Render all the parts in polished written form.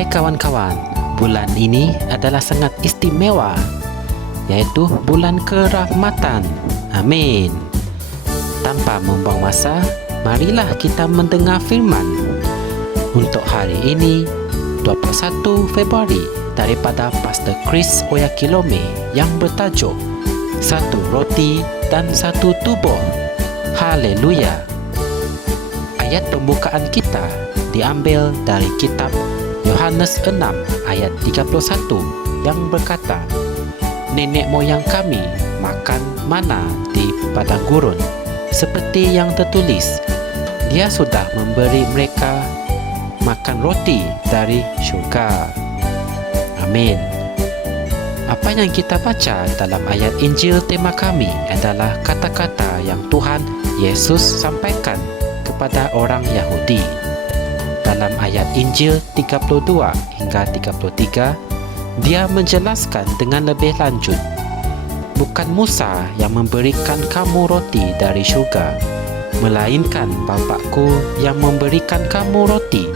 Hai kawan-kawan, bulan ini adalah sangat istimewa, yaitu bulan kerahmatan. Amin. Tanpa membuang masa, marilah kita mendengar firman. Untuk hari ini, 21 Februari, daripada Pastor Chris Oyakilome yang bertajuk Satu Roti dan Satu Tubuh. Haleluya. Ayat pembukaan kita diambil dari kitab Yohanes 6 ayat 31 yang berkata, nenek moyang kami makan mana di padang gurun, seperti yang tertulis, dia sudah memberi mereka makan roti dari syurga. Amin. Apa yang kita baca dalam ayat Injil tema kami adalah kata-kata yang Tuhan Yesus sampaikan kepada orang Yahudi. Dalam ayat Injil 32 hingga 33, dia menjelaskan dengan lebih lanjut, bukan Musa yang memberikan kamu roti dari syurga, melainkan Bapakku yang memberikan kamu roti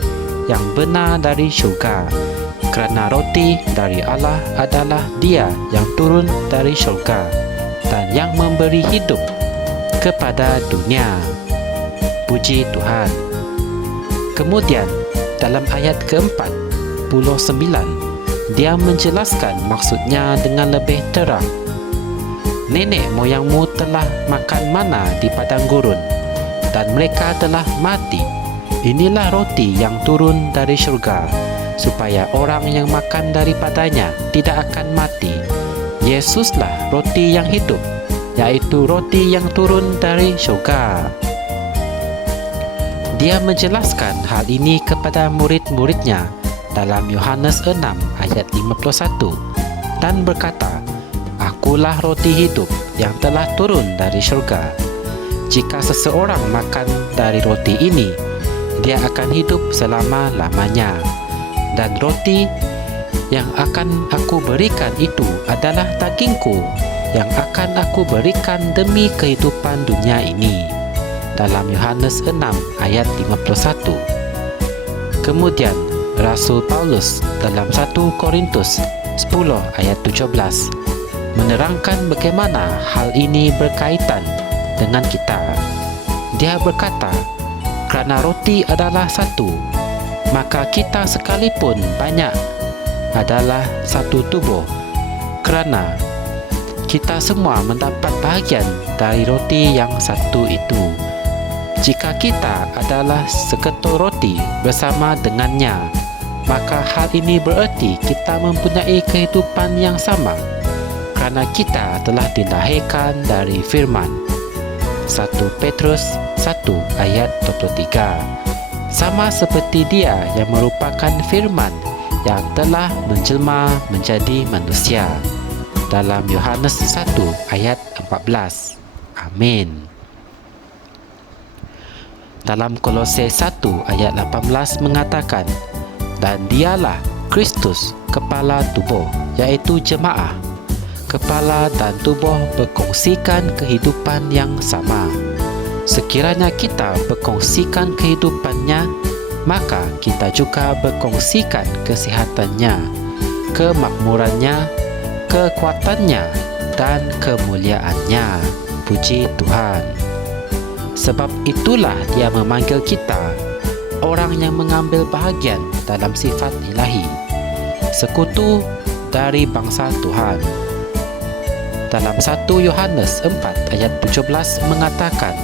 yang benar dari syurga. Kerana roti dari Allah adalah Dia yang turun dari syurga dan yang memberi hidup kepada dunia. Puji Tuhan. Kemudian dalam ayat ke-49, dia menjelaskan maksudnya dengan lebih terang. Nenek moyangmu telah makan mana di padang gurun, dan mereka telah mati. Inilah roti yang turun dari syurga, supaya orang yang makan daripadanya tidak akan mati. Yesuslah roti yang hidup, yaitu roti yang turun dari syurga. Dia menjelaskan hal ini kepada murid-muridnya dalam Yohanes 6 ayat 51 dan berkata, Akulah roti hidup yang telah turun dari syurga. Jika seseorang makan dari roti ini, dia akan hidup selama-lamanya. Dan roti yang akan aku berikan itu adalah dagingku yang akan aku berikan demi kehidupan dunia ini. Dalam Yohanes 6 ayat 51. Kemudian Rasul Paulus dalam 1 Korintus 10 ayat 17 menerangkan bagaimana hal ini berkaitan dengan kita. Dia berkata, kerana roti adalah satu, maka kita sekalipun banyak adalah satu tubuh. Kerana kita semua mendapat bahagian dari roti yang satu itu. Jika kita adalah seketul roti bersama dengannya, maka hal ini bererti kita mempunyai kehidupan yang sama, kerana kita telah dilahirkan dari firman. 1 Petrus 1 ayat 23. Sama seperti Dia yang merupakan firman yang telah menjelma menjadi manusia. Dalam Yohanes 1 ayat 14. Amin. Dalam Kolose 1 ayat 18 mengatakan, dan dialah Kristus, kepala tubuh, iaitu jemaah. Kepala dan tubuh berkongsikan kehidupan yang sama. Sekiranya kita berkongsikan kehidupannya, maka kita juga berkongsikan kesihatannya, kemakmurannya, kekuatannya, dan kemuliaannya. Puji Tuhan. Sebab itulah Dia memanggil kita orang yang mengambil bahagian dalam sifat ilahi, sekutu dari bangsa Tuhan. Dalam 1 Yohanes 4 ayat 17 mengatakan,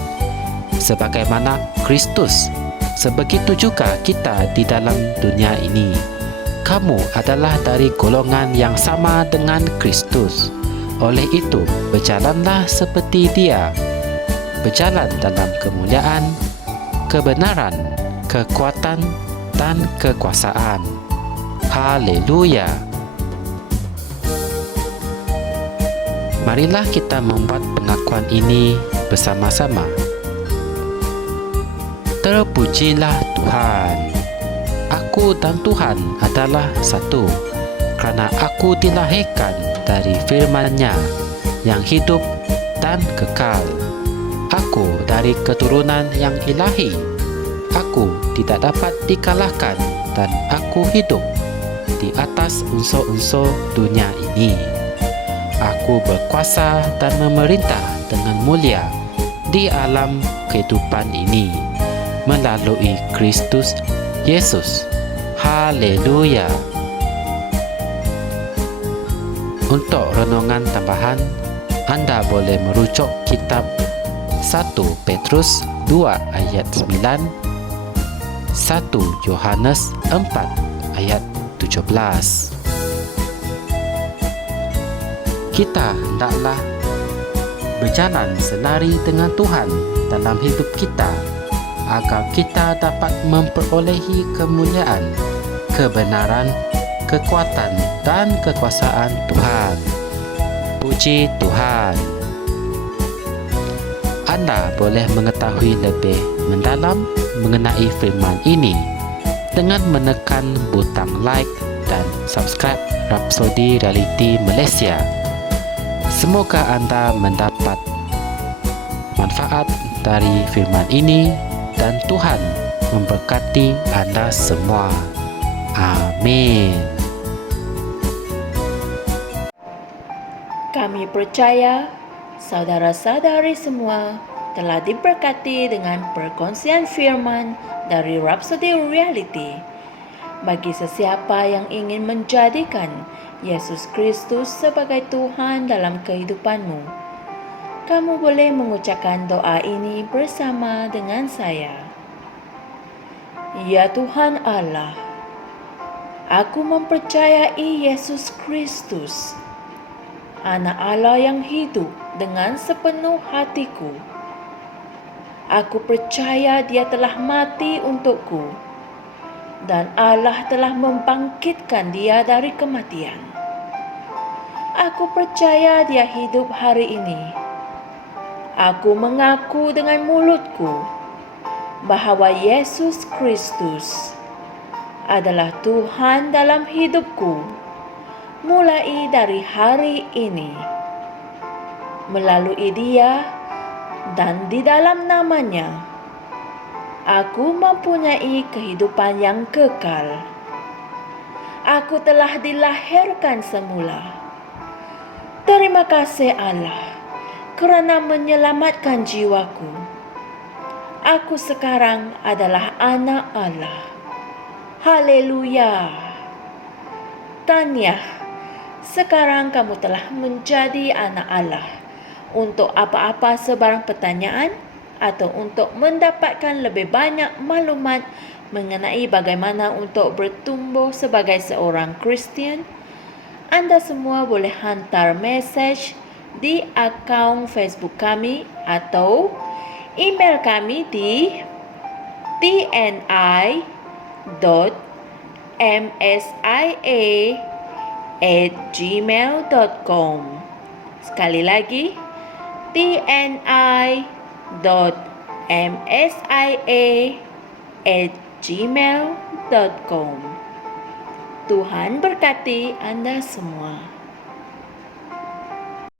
sebagaimana Kristus, sebegitu juga kita di dalam dunia ini. Kamu adalah dari golongan yang sama dengan Kristus. Oleh itu, berjalanlah seperti Dia, berjalan dalam kemuliaan, kebenaran, kekuatan, dan kekuasaan. Haleluya. Marilah kita membuat pengakuan ini bersama-sama. Terpujilah Tuhan. Aku dan Tuhan adalah satu, kerana aku dilahirkan dari firman-Nya yang hidup dan kekal. Aku dari keturunan yang ilahi. Aku tidak dapat dikalahkan dan aku hidup di atas unsur-unsur dunia ini. Aku berkuasa dan memerintah dengan mulia di alam kehidupan ini melalui Kristus Yesus. Haleluya. Untuk renungan tambahan, Anda boleh merujuk kitab 1 Petrus 2 ayat 9, 1 Yohanes 4 ayat 17. Kita hendaklah berjalan senari dengan Tuhan dalam hidup kita agar kita dapat memperolehi kemuliaan, kebenaran, kekuatan dan kekuasaan Tuhan. Puji Tuhan. Anda boleh mengetahui lebih mendalam mengenai firman ini dengan menekan butang like dan subscribe Rhapsody Reality Malaysia. Semoga Anda mendapat manfaat dari firman ini dan Tuhan memberkati Anda semua. Amin. Kami percaya saudara-saudari semua telah diberkati dengan perkongsian firman dari Rhapsody Reality. Bagi sesiapa yang ingin menjadikan Yesus Kristus sebagai Tuhan dalam kehidupanmu, kamu boleh mengucapkan doa ini bersama dengan saya. Ya Tuhan Allah, aku mempercayai Yesus Kristus, Anak Allah yang hidup dengan sepenuh hatiku. Aku percaya Dia telah mati untukku dan Allah telah membangkitkan Dia dari kematian. Aku percaya Dia hidup hari ini. Aku mengaku dengan mulutku bahwa Yesus Kristus adalah Tuhan dalam hidupku mulai dari hari ini. Melalui Dia dan di dalam nama-Nya, aku mempunyai kehidupan yang kekal. Aku telah dilahirkan semula. Terima kasih Allah kerana menyelamatkan jiwaku. Aku sekarang adalah anak Allah. Haleluya. Tahniah. Sekarang kamu telah menjadi anak Allah. Untuk apa-apa sebarang pertanyaan atau untuk mendapatkan lebih banyak maklumat mengenai bagaimana untuk bertumbuh sebagai seorang Kristian, Anda semua boleh hantar mesej di akaun Facebook kami atau email kami di tni.msia@gmail.com. Sekali lagi, tni.msia@gmail.com. Tuhan berkati Anda semua.